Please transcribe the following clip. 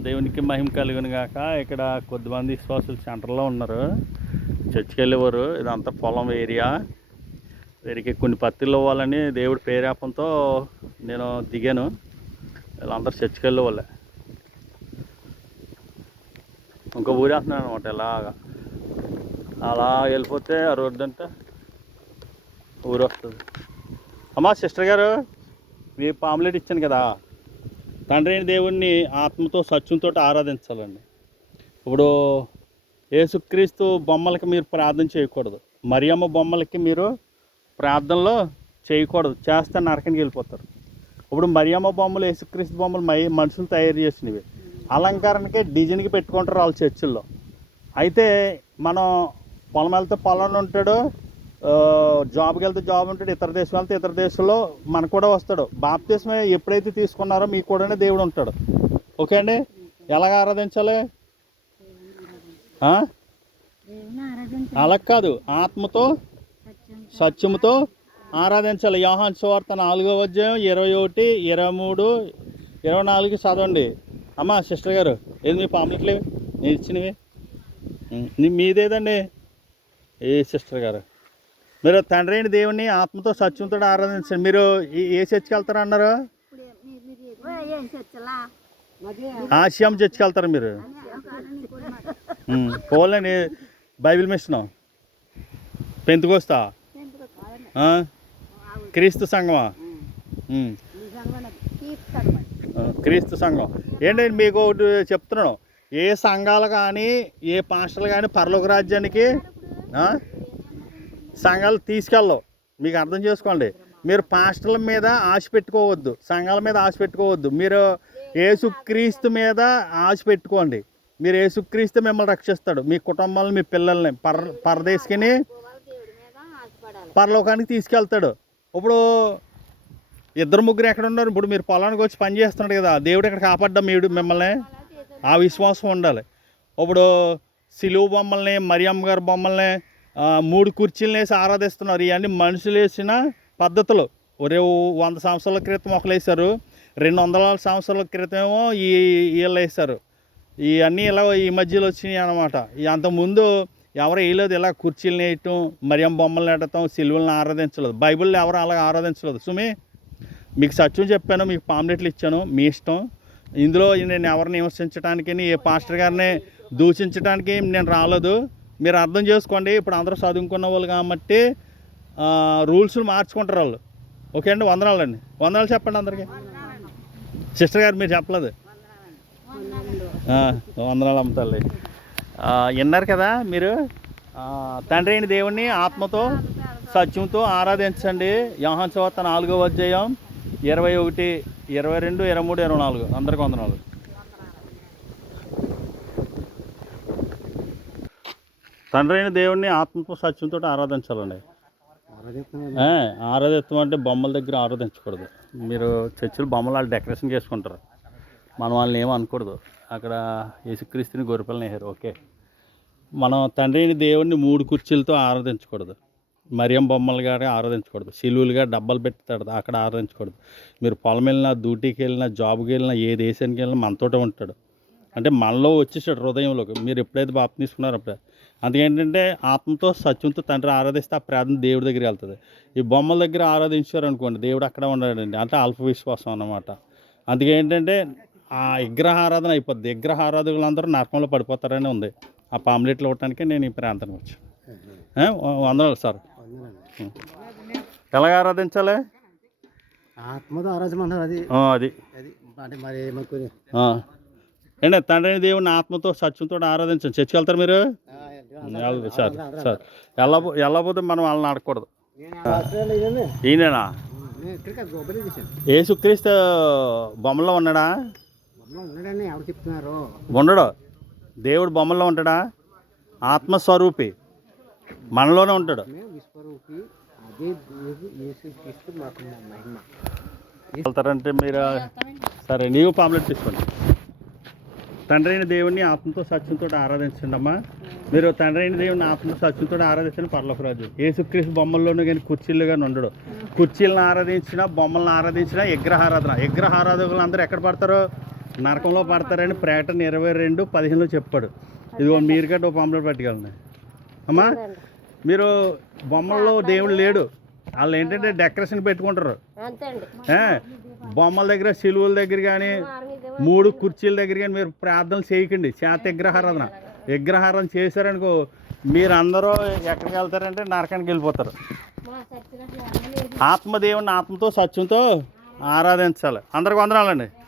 దేవునికి మహిమ కలుగును గాక. ఇక్కడ కొద్దిమంది విశ్వాసులు సెంటర్లో ఉన్నారు, చర్చికి వెళ్ళేవారు. ఇదంతా పొలం ఏరియా. వీరికి కొన్ని పత్తిళ్ళు ఇవ్వాలని దేవుడి ప్రేరేపణతో నేను దిగాను. వీళ్ళందరూ చర్చికి వెళ్ళేవాళ్ళే. ఇంకో ఊరేస్తున్నాను అనమాట. ఇలాగా అలా వెళ్ళిపోతే ఆ రోడ్డు అంటే ఊరు వస్తుంది. అమ్మా సిస్టర్ గారు, మీ పాంప్లెట్ ఇచ్చాను కదా, తండ్రి అయిన దేవుణ్ణి ఆత్మతో సత్యంతో ఆరాధించాలండి. ఇప్పుడు యేసుక్రీస్తు బొమ్మలకి మీరు ప్రార్థన చేయకూడదు. మరియమ్మ బొమ్మలకి మీరు ప్రార్థనలో చేయకూడదు. చేస్తే నరకానికి వెళ్ళిపోతారు. ఇప్పుడు మరియమ్మ బొమ్మలు, యేసుక్రీస్తు బొమ్మలు మనుషులు తయారు చేసినవి. అలంకరణకే డిజైన్కి పెట్టుకుంటారు వాళ్ళ చర్చిల్లో. అయితే మనం పొలం వెళ్తే పొలం ఉంటాడు, జాబ్కి వెళ్తే జాబ్ ఉంటాడు, ఇతర దేశం వెళ్తే ఇతర దేశంలో మనకు కూడా వస్తాడు. బాప్తిస్మ ఎప్పుడైతే తీసుకున్నారో మీకు కూడా దేవుడు ఉంటాడు. ఓకే అండి. ఎలాగ ఆరాధించాలి? అలా కాదు, ఆత్మతో సత్యముతో ఆరాధించాలి. యోహాను సువార్త 4వ అధ్యాయం 21, 23, 24 చదవండి. అమ్మా సిస్టర్ గారు, ఏది మీ పాంప్లెట్లు నేను ఇచ్చినవి? మీదేదండి ఏ సిస్టర్ గారు? మీరు తండ్రి అయిన దేవుణ్ణి ఆత్మతో సత్యంతో ఆరాధించండి. మీరు ఏ చర్చికి వెళ్తారు అన్నారు? ఆసియాం చర్చికి వెళ్తారు మీరు? పోలేండి. బైబిల్ మిషన్, పెంతుకొస్తా, క్రీస్తు సంఘమా? క్రీస్తు సంఘం ఏంటంటే మీకు ఒకటి చెప్తున్నాను. ఏ సంఘాలు కానీ ఏ పాస్టర్లు కానీ పరలోక రాజ్యానికి సంఘాలు తీసుకెళ్ళవు. మీకు అర్థం చేసుకోండి. మీరు పాస్టర్ల మీద ఆశ పెట్టుకోవద్దు, సంఘాల మీద ఆశ పెట్టుకోవద్దు. మీరు యేసుక్రీస్తు మీద ఆశ పెట్టుకోండి. మీరు యేసుక్రీస్తు మిమ్మల్ని రక్షిస్తాడు. మీ కుటుంబాలను, మీ పిల్లల్ని పరదేశికిని పరలోకానికి తీసుకెళ్తాడు. ఇప్పుడు 2-3 ఎక్కడ ఉన్నారు? ఇప్పుడు మీరు పొలానికి వచ్చి పని చేస్తున్నాడు కదా, దేవుడు ఎక్కడ కాపాడ్డా మిమ్మల్ని? ఆ విశ్వాసం ఉండాలి. ఇప్పుడు సిలువ బొమ్మల్ని, మరియమ్మ గారి బొమ్మల్ని 3 కుర్చీలను వేసి ఆరాధిస్తున్నారు. ఇవన్నీ మనుషులు వేసిన పద్ధతులు. ఒరే 100 సంవత్సరాల క్రితం ఒకరు వేశారు, 200 సంవత్సరాల క్రితమేమో వీళ్ళు వేశారు. ఇవన్నీ ఇలా ఈ మధ్యలో వచ్చినాయి అన్నమాట. అంతకుముందు ఎవరు వేయలేదు. ఇలా కుర్చీలను వేయటం, మరియమ్మ బొమ్మలను వేయటం, సిలువలను ఆరాధించలేదు. బైబిల్లో ఎవరు అలాగ ఆరాధించలేదు. సుమి, మీకు సత్యం చెప్పాను, మీకు పాంప్లెట్లు ఇచ్చాను, మీ ఇష్టం. ఇందులో నేను ఎవరిని విమర్శించడానికి, ఏ పాస్టర్ గారిని దూషించడానికి నేను రాలేదు. మీరు అర్థం చేసుకోండి. ఇప్పుడు అందరూ చదువుకున్న వాళ్ళు కాబట్టి రూల్స్లు మార్చుకుంటారు వాళ్ళు. ఓకే అండి. వందనాలండి. వందనాలు చెప్పండి అందరికీ. సిస్టర్ గారు మీరు చెప్పలేదు. వందనాలు అమ్ముతాలి. విన్నారు కదా మీరు. తండ్రి అయిన దేవుణ్ణి ఆత్మతో సత్యంతో ఆరాధించండి. యోహాను సువార్త 4వ అధ్యాయం 21, 22, 23, 24. అందరికీ వందనాలు. తండ్రి అయిన దేవుణ్ణి ఆత్మతో సత్యంతో ఆరాధించాలండి. ఆరాధిస్తాం అంటే బొమ్మల దగ్గర ఆరాధించకూడదు. మీరు చర్చిలు బొమ్మలు వాళ్ళు డెకరేషన్ చేసుకుంటారు, మనం వాళ్ళని ఏమో అనకూడదు. అక్కడ యేసుక్రీస్తుని గొర్రెపిల్లని వేశారు. ఓకే. మనం తండ్రి అయిన దేవుణ్ణి 3 కుర్చీలతో ఆరాధించకూడదు. మరియం బొమ్మలుగా ఆరాధించకూడదు. సిలువులుగా డబ్బాలు పెడతాడు, అక్కడ ఆరాధించకూడదు. మీరు పొలం వెళ్ళినా, డ్యూటీకి వెళ్ళినా, జాబ్కి వెళ్ళినా, ఏ దేశానికి వెళ్ళినా మనతోటే ఉంటాడు. అంటే మనలో వచ్చేసాడు హృదయంలోకి. మీరు ఎప్పుడైతే బాప్తిసం తీసుకున్నారో అప్పుడే. అందుకేంటంటే ఆత్మతో సత్యంతో తండ్రి ఆరాధిస్తే ఆ ప్రార్థన దేవుడి దగ్గరికి వెళ్తుంది. ఈ బొమ్మల దగ్గర ఆరాధించారు అనుకోండి, దేవుడు అక్కడ ఉన్నాడండి. అంటే అల్ప విశ్వాసం అన్నమాట. అందుకేంటంటే ఆ విగ్రహ ఆరాధన అయిపోద్ది. విగ్రహ ఆరాధకులందరూ నరకంలో పడిపోతారని ఉంది. ఆ పాంప్లెట్లు ఇవ్వటానికి నేను ఈ ప్రాంతానికి వచ్చాను. వందనాలు సార్. ఎలాగ ఆరాధించాలి? ఆత్మతో ఆరాధన అది ఏంటి? తండ్రి దేవుని ఆత్మతో సత్యంతో ఆరాధించండి. చర్చికి వెళ్తారు మీరు? సార్ సార్ వెళ్ళకపోతే మనం వాళ్ళని ఆడకూడదు. ఈయనేనా యేసుక్రీస్తు బొమ్మలో ఉన్నాడా? ఉండడు. దేవుడు బొమ్మల్లో ఉంటాడా? ఆత్మస్వరూపి మనలోనే ఉంటాడు. వెళ్తారంటే మీరు సరే, నీవు పాంప్లెట్ తీసుకోండి. తండ్రి అయిన దేవుడిని ఆత్మతో సత్యంతో ఆరాధించండి అమ్మా. మీరు తండ్రి అయిన దేవుడిని ఆత్మతో సత్యంతో ఆరాధించండి. పరలోక రాజ్యం. యేసుక్రీస్తు బొమ్మల్లోనూ కానీ కుర్చీలు కానీ ఉండడు. కుర్చీలను ఆరాధించినా, బొమ్మలను ఆరాధించినా విగ్రహారాధన. విగ్రహారాధకులు అందరూ ఎక్కడ పడతారు? నరకంలో పడతారని ప్రకటన 22:15 చెప్పాడు. ఇదిగో మీరు గట్ట ఓ పాంప్లెట్ పట్టుకెళ్ళండి అమ్మా. మీరు బొమ్మల్లో దేవుడు లేడు, వాళ్ళు ఏంటంటే డెకరేషన్ పెట్టుకుంటారు. బొమ్మల దగ్గర సిలువుల దగ్గర కానీ 3 కుర్చీల దగ్గర కానీ మీరు ప్రార్థనలు చేయకండి. చేత విగ్రహారాధన చేశారనుకో మీరు అందరూ ఎక్కడికి వెళ్తారంటే నరకానికి వెళ్ళిపోతారు. ఆత్మదేవుని ఆత్మతో సత్యంతో ఆరాధించాలి. అందరికి వందనాలండి.